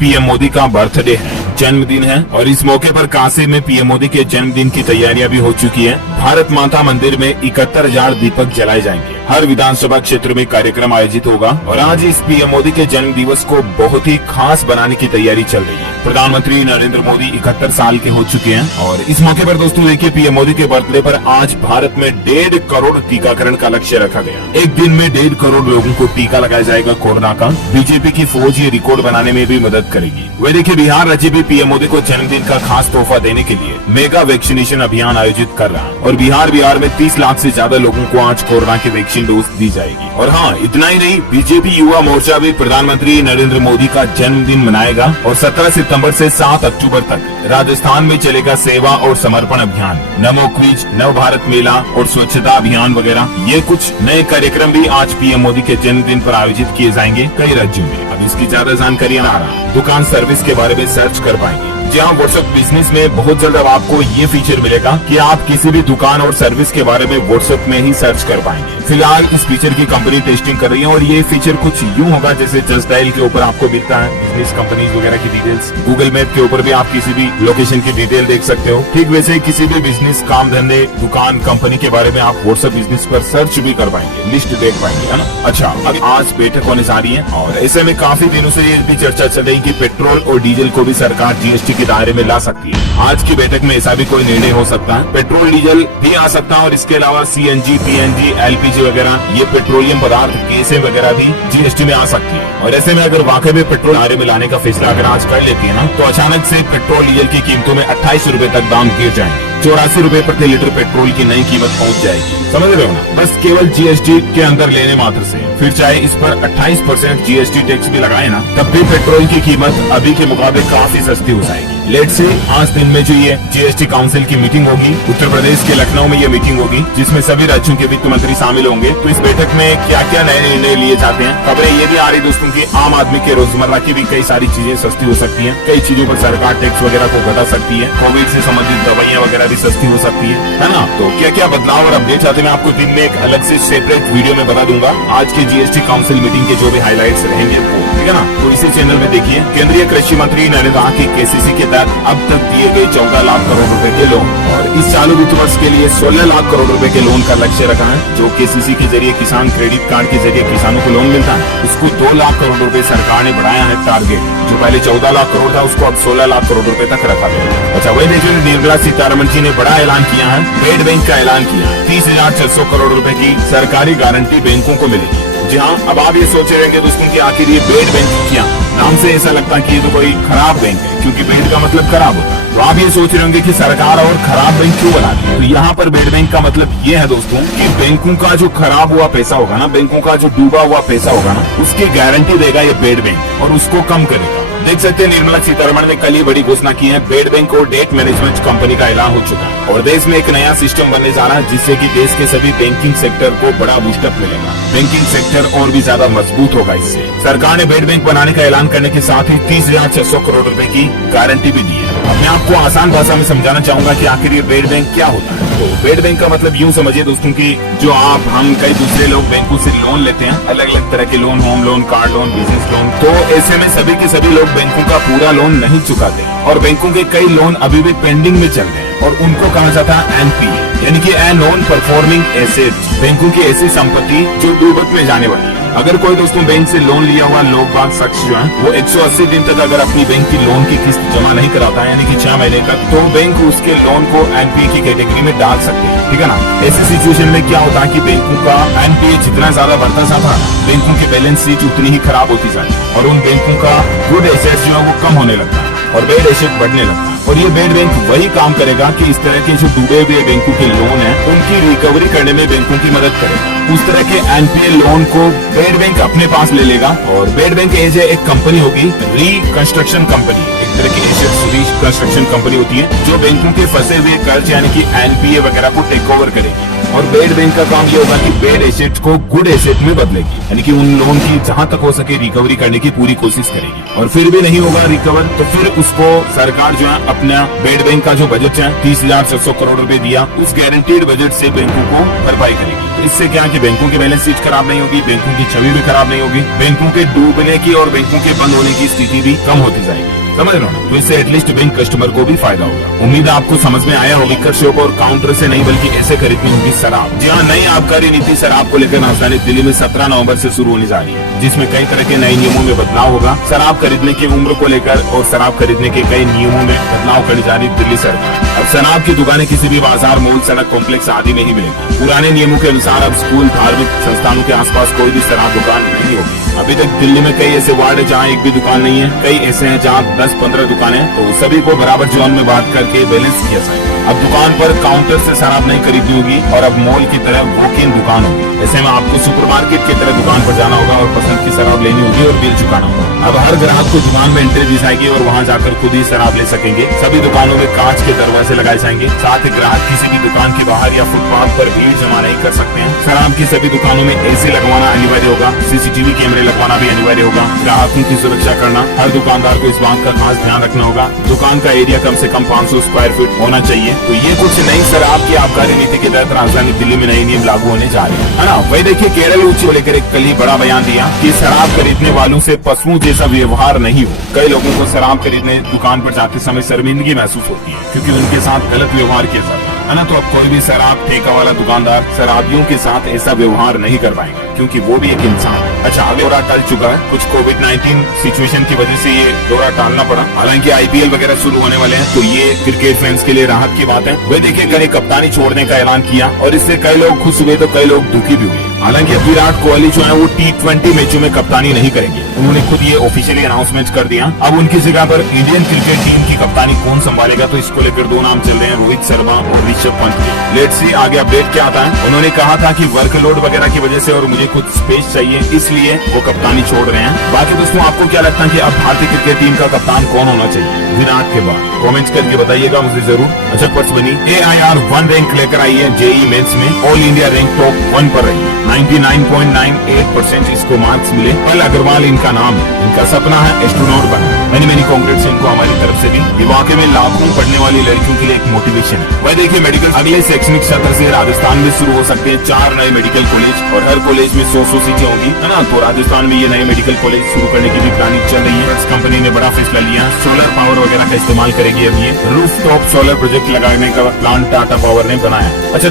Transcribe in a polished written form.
PM Modi का birthday है, जन्मदिन है और इस मौके पर काशी में पीएम मोदी के जन्मदिन की तैयारियां भी हो चुकी है। भारत माता मंदिर में 71,000 दीपक जलाए जाएंगे। हर विधानसभा क्षेत्र में कार्यक्रम आयोजित होगा और आज इस पीएम मोदी के जन्म दिवस को बहुत ही खास बनाने की तैयारी चल रही है। प्रधानमंत्री नरेंद्र मोदी 71 साल के हो चुके हैं और इस मौके पर दोस्तों देखिए, पीएम मोदी के बर्थडे पर आज भारत में 1.5 करोड़ टीकाकरण का लक्ष्य रखा गया। एक दिन में 1.5 करोड़ लोगों को टीका लगाया जाएगा कोरोना का। बीजेपी की फौज ये रिकॉर्ड बनाने में भी मदद करेगी। वह देखिए, बिहार राज्य भी पीएम मोदी को जन्मदिन का खास तोहफा देने के लिए मेगा वैक्सीनेशन अभियान आयोजित कर रहा है और बिहार में 30 लाख से ज्यादा लोगों को आज कोरोना की वैक्सीन डोज दी जाएगी। और हाँ, इतना ही नहीं, बीजेपी युवा मोर्चा भी प्रधानमंत्री नरेंद्र मोदी का जन्मदिन मनाएगा और 17 सितंबर से 7 अक्टूबर तक राजस्थान में चलेगा सेवा और समर्पण अभियान, नमो क्विज, नव भारत मेला और स्वच्छता अभियान वगैरह। ये कुछ नए कार्यक्रम भी आज पीएम मोदी के जन्मदिन पर आयोजित किए जाएंगे कई राज्यों में। अब इसकी ज्यादा जानकारी आ रहा, दुकान सर्विस के बारे में सर्च कर पाएंगे। जहाँ व्हाट्सएप बिजनेस में बहुत जल्द अब आपको ये फीचर मिलेगा कि आप किसी भी दुकान और सर्विस के बारे में व्हाट्सएप में ही सर्च कर पाएंगे। फिलहाल इस फीचर की कंपनी टेस्टिंग कर रही है और ये फीचर कुछ यूं होगा जैसे जस्ट डायल के ऊपर आपको मिलता है बिजनेस कंपनीज वगैरह की डिटेल्स। गूगल मैप के ऊपर भी आप किसी भी लोकेशन की डिटेल देख सकते हो। ठीक वैसे किसी भी बिजनेस, काम धंधे, दुकान, कंपनी के बारे में आप व्हाट्सएप बिजनेस पर सर्च भी कर पाएंगे, लिस्ट देख पाएंगे, है ना। अच्छा, अब आज बैठक होने जा रही है और ऐसे में काफी दिनों से ये भी चर्चा चल रही कि पेट्रोल और डीजल को भी सरकार जीएसटी के दायरे में ला सकती है। आज की बैठक में ऐसा भी कोई निर्णय हो सकता है। पेट्रोल डीजल भी आ सकता है और इसके अलावा सीएनजी, पीएनजी, एलपीजी वगैरह, ये पेट्रोलियम पदार्थ, गैसें वगैरह भी जीएसटी में आ सकती है। और ऐसे में अगर वाकई में पेट्रोल दायरे में लाने का फैसला अगर आज कर लेती है ना, तो अचानक से पेट्रोल डीजल की कीमतों में 28 रुपए तक दाम गिर जाएंगे। 84 रुपए प्रति लीटर पेट्रोल की नई कीमत पहुंच जाएगी। समझ रहे हो ना, बस केवल जीएसटी के अंदर लेने मात्र से। फिर चाहे इस पर 28% जीएसटी टैक्स भी लगाए ना, तब भी पेट्रोल की कीमत अभी के मुकाबले काफी सस्ती हो जाएगी। लेट से आज दिन में जो ये जीएसटी काउंसिल की मीटिंग होगी, उत्तर प्रदेश के लखनऊ में ये मीटिंग होगी जिसमें सभी राज्यों के वित्त मंत्री शामिल होंगे। तो इस बैठक में क्या क्या नए निर्णय लिए जाते हैं, खबरें ये भी आ रही दोस्तों की आम आदमी के रोजमर्रा की भी कई सारी चीजें सस्ती हो सकती है। कई चीजों पर सरकार टैक्स वगैरह को घटा सकती है। कोविड से संबंधित दवाइयाँ वगैरह भी सस्ती हो सकती है ना। तो क्या क्या बदलाव और अपडेट आते हैं, मैं आपको दिन में एक अलग से सेपरेट वीडियो में बता दूंगा। आज के जीएसटी काउंसिल मीटिंग के जो भी हाईलाइट्स रहेंगे वो, ठीक है ना। तो इसी चैनल में देखिए, केंद्रीय कृषि मंत्री ने कहा कि केसीसी के तहत अब तक दिए गए 14 लाख करोड़ रुपए के लोन और इस चालू वित्त वर्ष के लिए 16 लाख करोड़ रुपए के लोन का लक्ष्य रखा है। जो केसीसी के जरिए किसान क्रेडिट कार्ड के जरिए किसानों को लोन मिलता है, उसको 2 लाख करोड़ रुपए सरकार ने बढ़ाया है टारगेट। जो पहले 14 लाख करोड़ था उसको अब 16 लाख करोड़ रुपए तक रखा गया। अच्छा, वही देखिए, निर्मला सीतारमण जी ने बड़ा ऐलान किया है, स्टेट बैंक का ऐलान किया। 30,600 करोड़ रुपए की सरकारी गारंटी बैंकों को मिलेगी। जी हाँ, अब आप ये सोच रहे हैं दोस्तों कि आखिर ये बेड बैंक क्या, नाम से ऐसा लगता है कि ये तो कोई खराब बैंक है, क्योंकि बेड का मतलब खराब होता है। तो आप ये सोच रहे होंगे कि सरकार और खराब बैंक क्यों बना दी। तो यहाँ पर बेड बैंक का मतलब ये है दोस्तों कि बैंकों का जो खराब हुआ पैसा होगा ना, बैंकों का जो डूबा हुआ पैसा होगा ना, उसकी गारंटी देगा ये बेड बैंक और उसको कम करेगा। देख सकते हैं, निर्मला सीतारमण ने कल ही बड़ी घोषणा की है। बेड बैंक और डेट मैनेजमेंट कंपनी का ऐलान हो चुका है और देश में एक नया सिस्टम बनने जा रहा है जिससे कि देश के सभी बैंकिंग सेक्टर को बड़ा बूस्टअप मिलेगा। बैंकिंग सेक्टर और भी ज्यादा मजबूत होगा इससे। सरकार ने बेड बैंक बनाने का ऐलान करने के साथ ही 30,600 करोड़ रुपए की गारंटी भी दी है। अब मैं आपको आसान भाषा में समझाना चाहूंगा कि आखिर ये बेड बैंक क्या होता है। तो बेड बैंक का मतलब यूं समझिए दोस्तों कि जो आप, हम, कई दूसरे लोग बैंकों से लोन लेते हैं, अलग अलग तरह के loan, home loan, car loan, business loan. तो ऐसे में सभी के सभी लोग बैंकों का पूरा लोन नहीं चुकाते और बैंकों के कई लोन अभी भी पेंडिंग में चल रहे हैं और उनको कहा जाता है एनपीए, यानी कि नॉन परफॉर्मिंग एसेट्स। बैंकों की ऐसी संपत्ति जो डूबत में जाने वाली है। अगर कोई दोस्तों बैंक से लोन लिया हुआ लोग बाग शख्स जो है वो 180 दिन तक अगर अपनी बैंक की लोन की किस्त जमा नहीं कराता है, यानी कि 6 महीने तक, तो बैंक उसके लोन को एनपीए की कैटेगरी में डाल सकते हैं, ठीक है ना। ऐसी सिचुएशन में क्या होता है कि बैंकों का एनपीए जितना ज्यादा बढ़ता जाता है, बैंकों की बैलेंस शीट उतनी ही खराब होती जाती है और उन बैंकों का गुड एसेट जो है वो कम होने लगता है और बेड एसेट बढ़ने लगता है। और ये बेड बैंक वही काम करेगा कि इस तरह के जो डूबे हुए बैंकों के लोन है उनकी रिकवरी करने में बैंकों की मदद करेगा। उस तरह के एनपीए लोन को बेड बैंक अपने पास ले लेगा और बेड बैंक एक कंपनी होगी, रिकंस्ट्रक्शन कंपनी, एक तरह की एसेट्स रिकंस्ट्रक्शन कंपनी होती है जो बैंकों के फंसे हुए कर्ज यानी कि एनपीए वगैरह को टेक ओवर करेगी। और बेड बैंक का काम ये होगा कि बेड एसेट को गुड एसेट में बदलेगी, यानी कि उन लोन की जहां तक हो सके रिकवरी करने की पूरी कोशिश करेगी। और फिर भी नहीं होगा रिकवर तो फिर उसको सरकार जो है अपना बेड बैंक का जो बजट है 30,600 करोड़ रुपए दिया, उस गारंटीड बजट से बैंकों को भरपाई करेगी। इससे क्या कि बैंकों की बैलेंस शीट खराब नहीं होगी, बैंकों की छवि भी खराब नहीं होगी, बैंकों के डूबने की और बैंकों के बंद होने की स्थिति भी कम होती जाएगी। समझ रहे हो ना? तो इससे एटलीस्ट बैंक कस्टमर को भी फायदा होगा। उम्मीद है आपको समझ में आया होगा। लिकर शॉप और काउंटर से नहीं बल्कि ऐसे खरीदनी होगी शराब। जी हाँ, नई आबकारी नीति शराब को लेकर राजधानी दिल्ली में 17 नवंबर से शुरू होने जा रही है, जिसमें कई तरह के नए नियमों में बदलाव होगा। शराब खरीदने की उम्र को लेकर और शराब खरीदने के कई नियमों में बदलाव करने जा रही दिल्ली सरकार। अब शराब की दुकानें किसी भी बाजार, मॉल, सड़क कॉम्प्लेक्स आदि में ही मिलेगी। पुराने नियमों के अनुसार अब स्कूल, धार्मिक संस्थानों के आसपास कोई भी शराब दुकान नहीं होगी। अभी तक दिल्ली में कई ऐसे वार्ड है जहाँ एक भी दुकान नहीं है, कई ऐसे हैं जहाँ 10-15 दुकानें, तो सभी को बराबर जोन में बांट करके बैलेंस किया जाएगा। अब दुकान पर काउंटर से शराब नहीं खरीदनी होगी और अब मॉल की तरह वॉक इन दुकान होगी। ऐसे में आपको सुपरमार्केट की तरह दुकान पर जाना होगा और पसंद की शराब लेनी होगी और बिल चुकाना होगा। अब हर ग्राहक को दुकान में एंट्री दी जाएगी और वहाँ जाकर खुद ही शराब ले सकेंगे। सभी दुकानों में कांच के दरवाजे लगाए जाएंगे। साथ ही ग्राहक किसी भी दुकान के बाहर या फुटपाथ पर भीड़ जमा नहीं कर सकते हैं। शराब की सभी दुकानों में एसी लगवाना अनिवार्य होगा। सीसीटीवी कैमरे लगवाना भी अनिवार्य होगा। ग्राहकों की सुरक्षा करना, हर दुकानदार को इस बात का खास ध्यान रखना होगा। दुकान का एरिया कम से कम 500 स्क्वायर फीट होना चाहिए। तो ये कुछ नई शराब की आबकारी नीति के तहत राजधानी दिल्ली में नए नियम लागू होने जा रहे हैं, है ना। वही देखिए, केरल उच्च को लेकर एक कल ही बड़ा बयान दिया कि शराब खरीदने वालों से पशुओं जैसा व्यवहार नहीं हो। कई लोगों को शराब खरीदने दुकान पर जाते समय शर्मिंदगी महसूस होती है क्योंकि उनके साथ गलत व्यवहार किया जाता है ना। तो अब कोई भी शराब ठेका वाला दुकानदार शराबियों के साथ ऐसा व्यवहार नहीं कर पाएगा क्योंकि वो भी एक इंसान है। अच्छा, अब दौरा टल चुका है। कुछ कोविड-19 सिचुएशन की वजह से ये दौरा टालना पड़ा। हालांकि आईपीएल वगैरह शुरू होने वाले हैं तो ये क्रिकेट फैंस के लिए राहत की बात है। वे देखिए, कल कप्तानी छोड़ने का ऐलान किया और इससे कई लोग खुश हुए तो कई लोग दुखी भी हुए। हालांकि अब विराट कोहली जो है वो T20 मैचों में कप्तानी नहीं करेंगे। उन्होंने खुद ये ऑफिशियली अनाउंसमेंट कर दिया। अब उनकी जगह पर इंडियन क्रिकेट टीम की कप्तानी कौन संभालेगा, तो इसको लेकर दो नाम चल रहे हैं, रोहित शर्मा और ऋषभ पंत के। लेट्स सी आगे अपडेट क्या आता है। उन्होंने कहा था कि वर्कलोड वगैरह की वजह से और मुझे कुछ स्पेस चाहिए, इसलिए वो कप्तानी छोड़ रहे हैं। बाकी दोस्तों, आपको क्या लगता है कि अब भारतीय क्रिकेट टीम का कप्तान कौन होना चाहिए विराट के बाद? कमेंट्स करके बताइएगा मुझे जरूर। अच्छा, पर्स बनी AIR 1 रैंक लेकर आई है जेईई मेंस में। ऑल इंडिया रैंक टॉप 1 पर रही है। 99.98% इसको मार्क्स मिले। पल अग्रवाल इनका नाम है। इनका सपना है एस्ट्रोनॉट बनना। मैनी कांग्रेट्स इनको हमारी तरफ से भी। ये वाकई में लाखों पढ़ने वाली लड़कियों के लिए एक मोटिवेशन है। वह देखिए, मेडिकल अगले शैक्षणिक सत्र से राजस्थान में शुरू हो सकते हैं 4 नए मेडिकल कॉलेज और हर कॉलेज में 100 सीटें होंगी, है ना। तो राजस्थान में ये नए मेडिकल कॉलेज शुरू करने की भी प्लानिंग चल रही है। कंपनी ने बड़ा फैसला लिया। सोलर पावर वगैरह का इस्तेमाल करेगी। अब ये रूफ टॉप सोलर प्रोजेक्ट लगाने का प्लान टाटा पावर ने बनाया। अच्छा।